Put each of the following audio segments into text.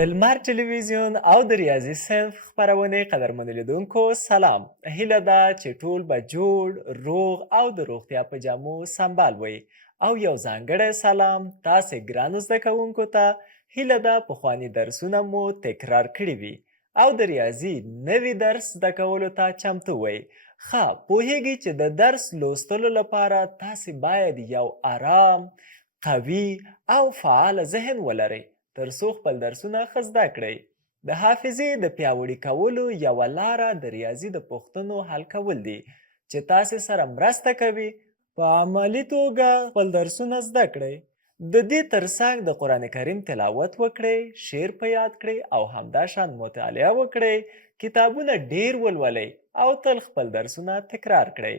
د لمر ټلویزیون او د ریاضي صنف خپرونې قدرمنو لیدونکو سلام. هیله ده چې ټول به جوړ روغ او د روغتیا په جامو سمبال وئ او یو ځانګړی سلام تاسې ګرانو زده کوونکو ته. هیله ده پخواني درسونه مو تکرار کړي وي او د ریاضي نوي درس زده کولو ته چمتو وئ. پوهیږئ چې د درس لوستلو لپاره تاسې باید یو آرام، قوي او فعال ذهن ولرئ ترڅو خپل درسونه ښه زده کړئ. د حافظې د پیاوړي کولو یوه لاره د ریاضي د پوښتنو حل کول دي چې تاسې سره مرسته کوي په عملي توګه خپل درسونه زده کړئ. د دې ترڅنګ د قرآن کریم تلاوت وکړئ، شعر په یاد کړئ او همداشان مطالعه وکړئ. کتابونه ډیر ولولئ او تل خپل درسونه تکرار کړئ.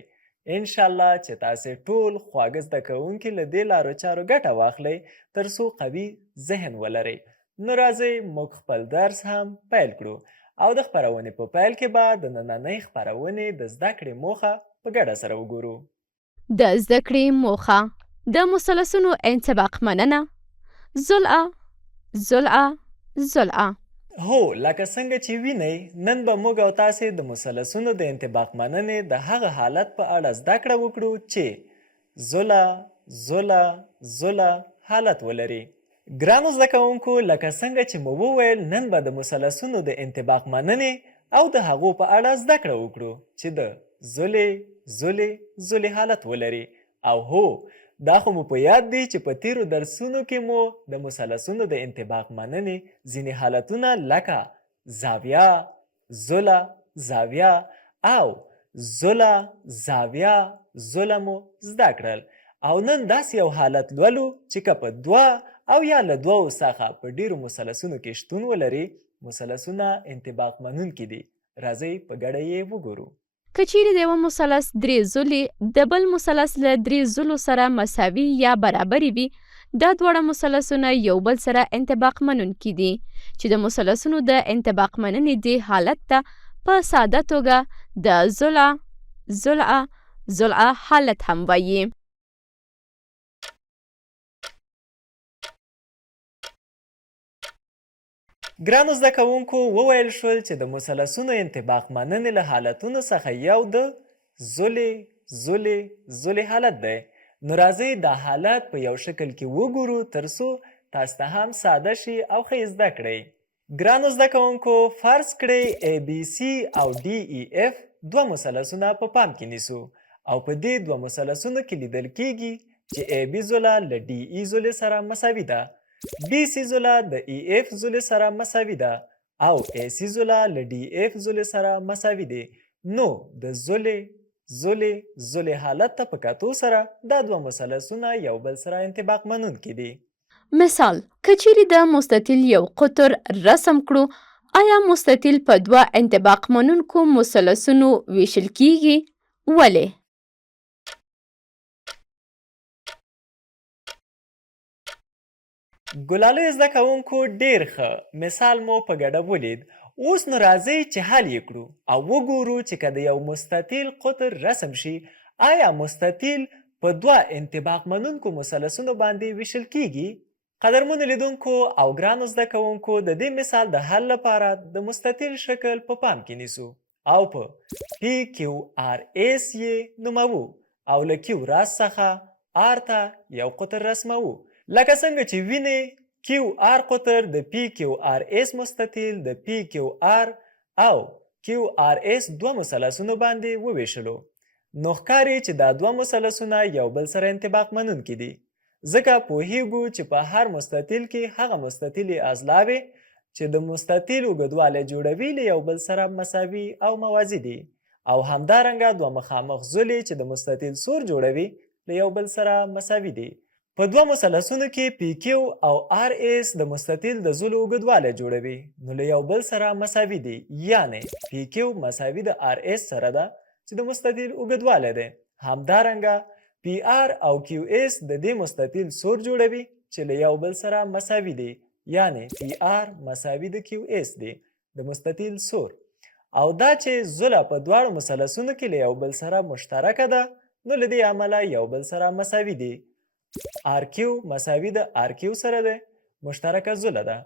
انشاءالله چې تاسې ټول خواږه زده کوونکي له دې لارو چارو ګټه واخلئ ترڅو قوي ذهن ولرئ. نو راځئ موږ خپل درس هم پیل کړو او د خپرونې په پیل کې به د نننۍ خپرونې د زده کړې موخه په ګډه سره وګورو. د زده کړې موخه د مثلثونو انطباق مننه. ضلع هو، لکه څنګه چې وینئ نن به موږ او تاسې د مثلثونو د انطباق مننې د هغه حالت په اړه زده کړه وکړو چې ضلع حالت ولري. ګرانو زده کوونکو، لکه څنګه چې مو وویل نن به د مثلثونو د انطباق مننې او د هغو په اړه زده کړه وکړو چې د ضلع حالت ولري. او هو، دا خو مو په یاد دی چې په تیرو درسونو کې مو د مثلثونو د انطباق مننې ځینې حالتونه لکه زاویه، ضلع، زاویه او ضلع مو زده کړل. او نن داسې یو حالت لولو چې که په دوه او یا له دوو څخه په ډیرو مثلثونو کې شتون ولري، مثلثونه انطباق منونکي دي. راځئ په ګډه یې وګورو. که چیرې د یوه مثلث درې ضلعې د بل مثلث له درې ضلعو سره مساوي یا برابرې وي، دا دواړه مثلثونه یو بل سره انطباق منونکي دي چې د مثلثونو د انطباق مننې دې حالت ته په ساده توګه د ضلع حالت هم وایي. ګرانو زده کوونکو، وویل شول چې د مثلثونو انطباق مننې له حالتونو څخه یو د ضلع حالت دی. نو راځئ دا حالت په یو شکل کې وګورو ترڅو تاسو ته هم ساده شي او ښه زده کړئ. ګرانو زده کوونکو، فرض کړئ ABC او DEF دوه مثلثونه په پام کې نیسو او په دې دوه مثلثونو کې لیدل کیږي چې AB ضلع له DE ضلع سره مساوي ده، BC ضلع د EF ضلع سره مساوي ده او AC ضلع له DF ضلع سره مساوي دي. نو د ضلع حالت ته په کتو سره دا دوه مثلثونه یو بل سره انطباق منونکي دي. مثال، که چیرې د مستطیل یو قطر رسم کړو، آیا مستطیل په دوه انطباق منونکو مثلثونو ویشل کیږي؟ ولې؟ ګلالو زده کوونکو، ډیر ښه مثال مو په ګډه ولید. اوس نو راځئ چې حل یې کړو او وګورو چې که د یو مستطیل قطر رسم شي، آیا مستطیل په دوه انطباق منونکو مثلثونو باندې ویشل کیږي؟ قدرمنو لیدونکو او ګرانو زده کوونکو، د دې مثال د حل لپاره د مستطیل شکل په پام کې نیسو او په PQRS یې نوموو او له Q راز څخه R ته یو قطر رسموو. لکه څنګه چې وینئ QR قطر د PQRS مستطیل د PQR او QRS دوه مثلثونو باندې وویشلو. نو ښکاري چې دا دوه مثلثونه یو بل سره انطباق منونکي دي، ځکه پوهیږو چې په هر مستطیل کې هغه مستطیلې اضلاع چې د مستطیل اوږدوالی جوړوي له یو بل سره مساوي او موازي دي، او همدارنګه دوه مخامخ ضلعې چې د مستطیل سور جوړوي له یو بل سره مساوي دي. په دوه مثلثونو کې PQ او RS د مستطیل د ضلعو اوږدوالی جوړوي نو له یو بل سره مساوي دي، یعنی PQ مساوي د RS سره ده چې د مستطیل اوږدوالی دی. همدارنګه PR او QS د دې مستطیل سور جوړوي چې له یو بل سره مساوي دي، یعنی PR مساوي د QS دی د مستطیل سور. او دا چې ضلع په دواړو مثلثونو کې له یو بل سره مشترکه ده، نو له دې امله یو بل سره مساوي دي. RQ مساوي د RQ سره ده، مشترکه ضلع ده.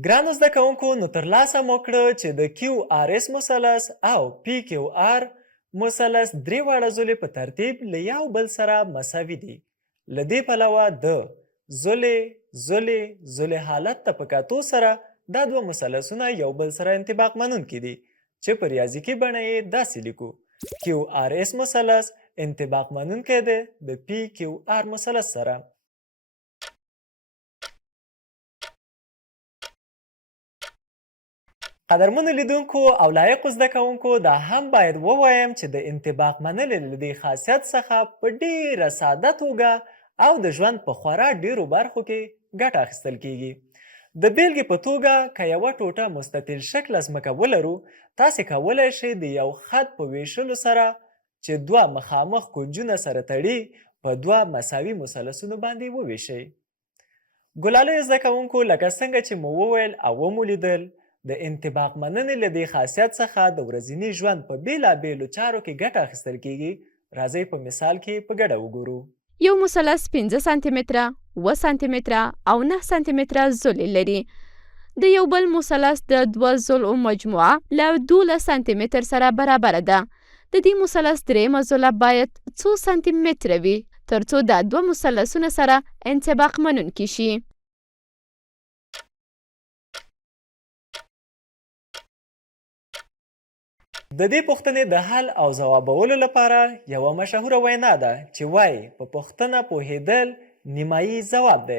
ګرانو زده کوونکو نو ترلاسه مو کړه چې د کیو آر اس مثلث او پی کیو آر مثلث درې واړه زولې په ترتیب له یو بل سره مساوي دي. له دې پلوه د زولې حالت ته په کتو سره دا دوه مثلثونه یو بل سره انطباق منونکي دي چې په ریاضیکي بڼه یې داسې لیکو. کیو آر اس مثلث انطباق منونکی دی د پی کیو آر مثلث سره. قدرمنو لیدونکو او لایقو زده کوونکو دا هم باید ووایم چې د انطباق منلو له دې خاصیت څخه په ډیره ساده توګه او د ژوند په خورا ډیرو برخو کې ګټه اخیستل کیږي. د بیلګې په توګه که یوه ټوټه مستطیل شکله ځمکه ولرو، تاسې کولی شئ د یو خط په ویشلو سره چې دوه مخامخ کنجونه سره تړي په دوه مساوي مثلثونو باندې وویشئ. ګلالیو زده کوونکو لکه څنګه چې مو وویل او ومو لیدل، د انطباق مننې له دې خاصیت څخه د ورځني ژوند په بیلابیلو چارو کې ګټه اخیستل کیږي. راځئ په مثال کې په ګډه وګورو. یو مثلث 5 سانتي متره، 7 سانتي متره او 9 سانتي متره زولې لري. د یو بل مثلث د دوه زولو مجموعه له 12 سانتي متر سره برابره ده. د دې مثلث درېیمه زوله باید 2 سانتي متره وي ترڅو دا دوه مثلثونه سره انطباق منونکي شي. د دې پوښتنې د حل او ځوابولو لپاره یوه مشهوره وینا ده چې وایي په پوښتنه پوهېدل نیمایي ځواب دی.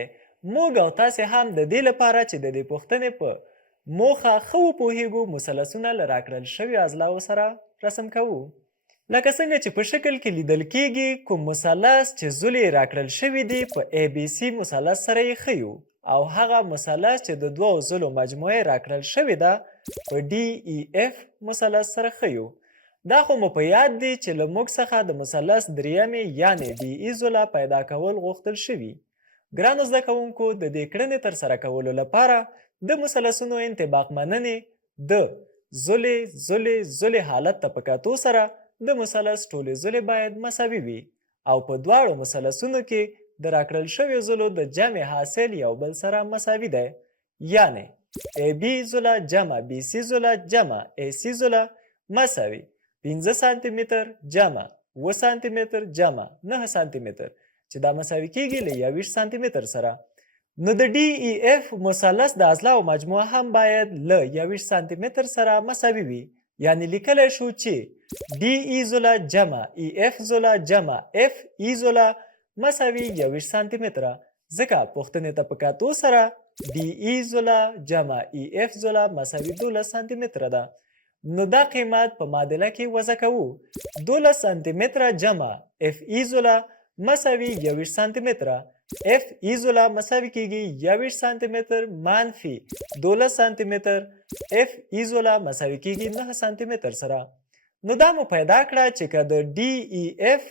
موږ او تاسې هم د دې لپاره چې د دې پوښتنې په موخه ښه وپوهېږو مثلثونه له راکړل شویو اضلاعو سره رسم کوو. لکه څنګه چې په شکل کې لیدل کیږي، کوم مثلث چې زولې راکړل شوي دي په ای بي سی مثلث سره یې ښیو، او هغه مثلث چې د دوو زولو مجموعه راکړل شوې ده په ډي ای اف مثلث سره ښیو. دا خو مو په یاد دی چې له موږ څخه د مثلث درېیمې یعنې ډي ای زوله پیدا کول غوښتل شوي. ګرانو زده کوونکو د دې کړنې ترسره کولو لپاره د مثلثونو انطباق مننې د زولې حالت ته په کتو سره د مثلث ټولې زولې باید مساوي وي او په دواړو مثلثونو کې د راکړل شویو زولو د جمع حاصل یو بل سره مساوي دی. یعنې ای بي زوله جمع بي سی زوله جمع ای سی زوله مساوي 15 سانتي متر جمع 7 سانتي متر جمع 9 سانتي متر چې دا مساوي کیږي له 21 سانتي متر سره. نو د ډي ای اف مثلث د اضلاعو مجموعه هم باید له 21 سانتي متر سره مساوي وي. یعنی لیکلی شو چې ډي ای زوله جمع ای اف زوله جمع اف ای زوله مساوي 21 سانتي متره، ځکه پوښتنې ته په کتو سره ډي ای زوله جمع ای اف زوله مساوي 12 سانتي متره ده. نو دا قیمت په معادله کې وضع کوو. 12 سانتي متره جمع اف ای زوله مساوي 21 سانتي متره، اف ای زوله مساوي کیږي 21 سانتي متر منفي 12 سانتي متر، اف ای زوله مساوي کیږي 9 سانتي متر سره. نو دا مو پیدا کړه چې که د ډي ای اف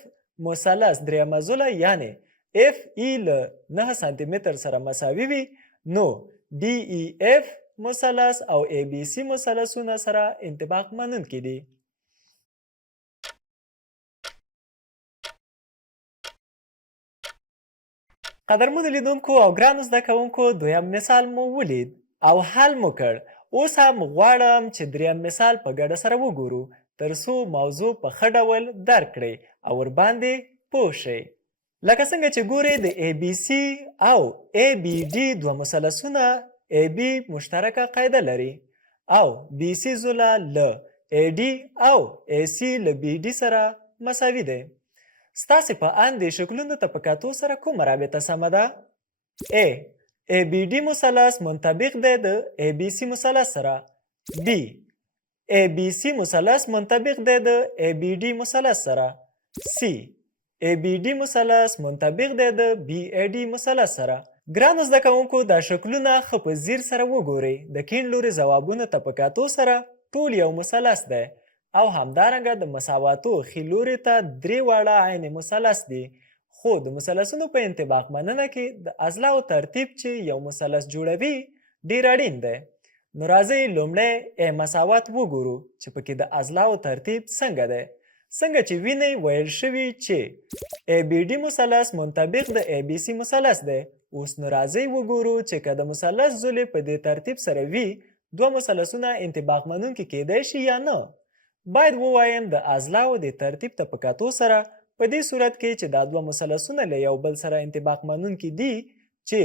مثلث درېیمه زوله یعنې اف ای له 9 سانتي متر سره مساوي وي، نو ډي ای اف مثلث او ای بي سی مثلثونه سره انطباق منونکي دي. قدرمنو لیدونکو او ګرانو زده کوونکو دویم مثال مو ولید او حل مو کړ. اوس هم غواړم چې دریم مثال په ګډه سره وګورو ترڅو موضوع په ښه ډول درک کړئ او ورباندې پوه شئ. لکه څنګه چې ګورئ د ای بي سی او ای بي ډي دوه مثلثونه ای بي مشترکه قاعده لري او بي سی زوله له ای ډي او ای سی له بي ډي سره مساوي دی. ستاسې په اند دې شکلونو ته په کتو سره کومه رابطه سمه ده؟ ای بي ډي مثلث منطبق دی د ای بي سی مثلث سره. بي ای بي سی مثلث منطبق دی د ای بي ډي مثلث سره. سی ای بي ډي مثلث منطبق دی د بي ای ډي مثلث سره. ګرانو زده کوونکو دا شکلونه ښه په ځیر سره وګورئ. د کیڼ لوري ځوابونو ته په کتو سره ټول یو مثلث دی او همدارنګه د مساواتو ښي لوري ته درې واړه عین مثلث دي. خو د مثلثونو په انطباق مننه کې د اضلاعو ترتیب چې یو مثلث جوړوي ډیر اړین دی. نو راځئ لومړی ای مساوات وګورو چې پکې د اضلاعو ترتیب څنګه دی. څنګه چې وینئ ویل شوي چې ای بي ډي مثلث منطبق د ای بي سی مثلث دی، اوس نو راځئ وګورو چې که د مثلث زولې په دې ترتیب سره وي دوه مثلثونه انطباق منونکي کیدای شي یا نه. باید ووایم د اضلاعو د ترتیب ته په کتو سره په دې صورت کې چې دا دوه مثلثونه له یو بل سره انطباق منونکي دي چې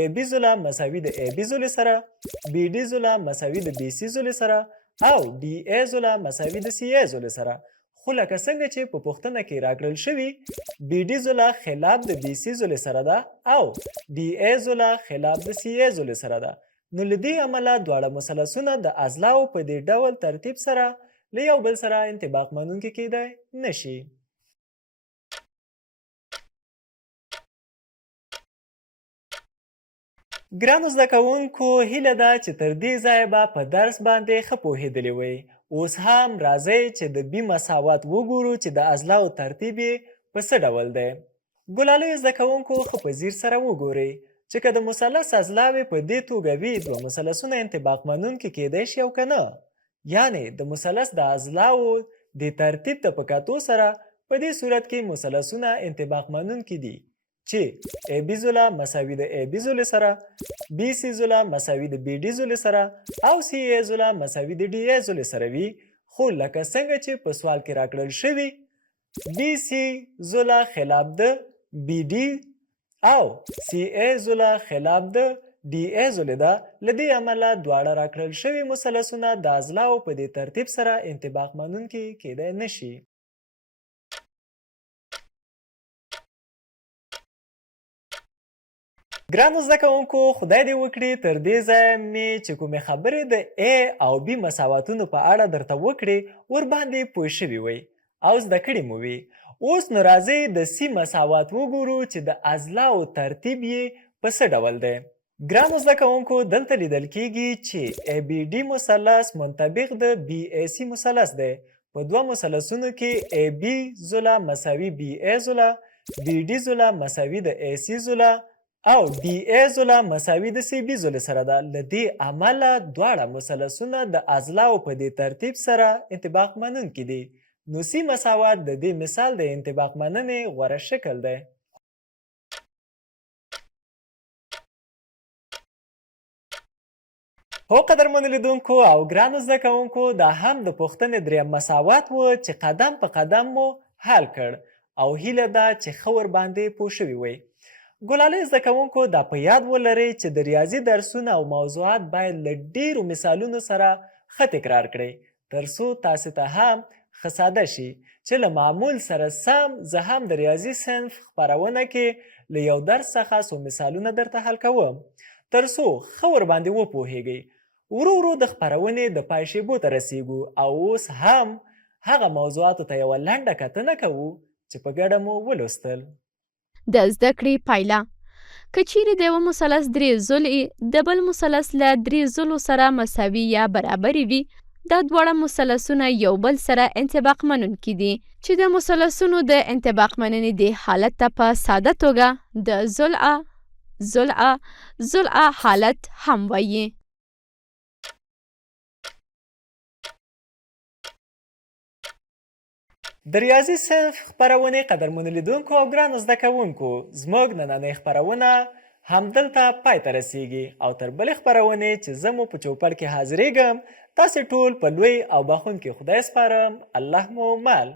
ای بي زوله مساوي د ای بي زولې سره، بي ډي زوله مساوي د بي سي زولې سره او ډي ای زوله مساوي د سی ای زولې سره. خو لکه څنګه چې په پوښتنه کې راکړل شوي بي ډي زوله خلاف د بي سي زولې سره ده او ډي ای زوله خلاف د سی ای زولې سره ده، نو له دې امله دواړه مثلثونه د اضلاعو په دې ډول ترتیب سره له یو بل سره انطباق منونکي کیدای نشي. ګرانو زده کوونکو، هیله ده چې تر دې ځایه به په درس باندې ښه پوهېدلي وئ. اوس هم راځئ چې د بي مساوات وګورو چې د اضلاعو ترتیب یې په څه ډول دی. ګلالیو زده کوونکو ښه په ځیر سره وګورئ چې که د مثلث اضلاعې په دې توګه وي دوه مثلثونه انطباق منونکي کیدای شي او که نه. یعنې د مثلث د اضلاعو د ترتیب ته په کتو سره په دې صورت کې مثلثونه انطباق منونکي دي چې ای بي زوله مساوي د ای بي زولې سره، بي سي زوله مساوي د بي ډي زولې سره او سی ای زوله مساوي د ډي ای زولې سره وي. خو لکه څنګه چې په سوال کې راکړل شوي بي سي زوله خلاف د بي ډي او سی ای زوله خلاف د ډي ای زولې ده، له دې امله دواړه راکړل شوي مثلثونه د اضلاعو په دې ترتیب سره انطباق منونکي کیدای نشي. ګرانو زده کوونکو، خدای دې وکړي تر دې ځایه مې چې کومې خبرې د ا او بي مساواتونو په اړه درته وکړې ورباندې پوه شوي وئ او زده کړي مو وي. اوس نو راځئ د سی مساوات وګورو چې د اضلاعو ترتیب یې په څه ډول دی. ګرانو زده کوونکو، دلته لیدل کیږي چې ای بي ډي مثلث منطبق د بي ای سی مثلث دی. په دوه مثلثونو کې ای بي زوله مساوي بي ای زوله، بي ډي زوله مساوي د ای سی زوله او ډي ای زوله مساوي د سی بي زولې سره ده. له دې امله دواړه مثلثونه د اضلاعو په دې ترتیب سره انطباق منونکي دي. نو سی مساوات د دې مثال د انطباق مننې غوره شکل دی. هو قدرمنو لیدونکو او ګرانو زده کوونکو، دا هم د پوښتنې دریم مساوات و چې قدم په قدم مو حل کړ او هیله ده چې ښه ورباندې پوه شوي وئ. ګلالیو زده کوونکو، دا په یاد ولرئ چې د ریاضي درسونه او موضوعات باید له ډیرو مثالونو سره ښه تکرار کړئ تر څو تاسو ته هم ښه ساده شي چې له معمول سره سم زه هم د ریاضي صنف خپرونه کې له یو درس څخه څو مثالونه درته حل کوم تر څو ښه ورباندې وپوهیږئ. ورو ورو د خپرونې د پای شیبو ته رسیږو او اوس هم هغه موضوعاتو ته یوه لنډه کتنه کوو چې په ګډه مو ولوستل. د زده کړې پایله: که چیرې د یوه مثلث درې زولې د بل مثلث له درې زولو سره مساوي یا برابرې وي، دا دواړه مثلثونه یو بل سره انطباق منونکي دي چې د مثلثونو د انطباق مننې دې حالت ته په ساده توګه د ضلع حالت هم وایي. د ریاضي صنف خپرونې قدرمنو لیدونکو او ګرانو زده کوونکو، زموږ نننۍ خپرونه همدلته پای ته رسیږي او تر بلې خپرونې چې زه مو په چوپړ کې حاضرېږم، تاسې ټول په لوی او بخښونکي خدای سپارم. الله مو مل.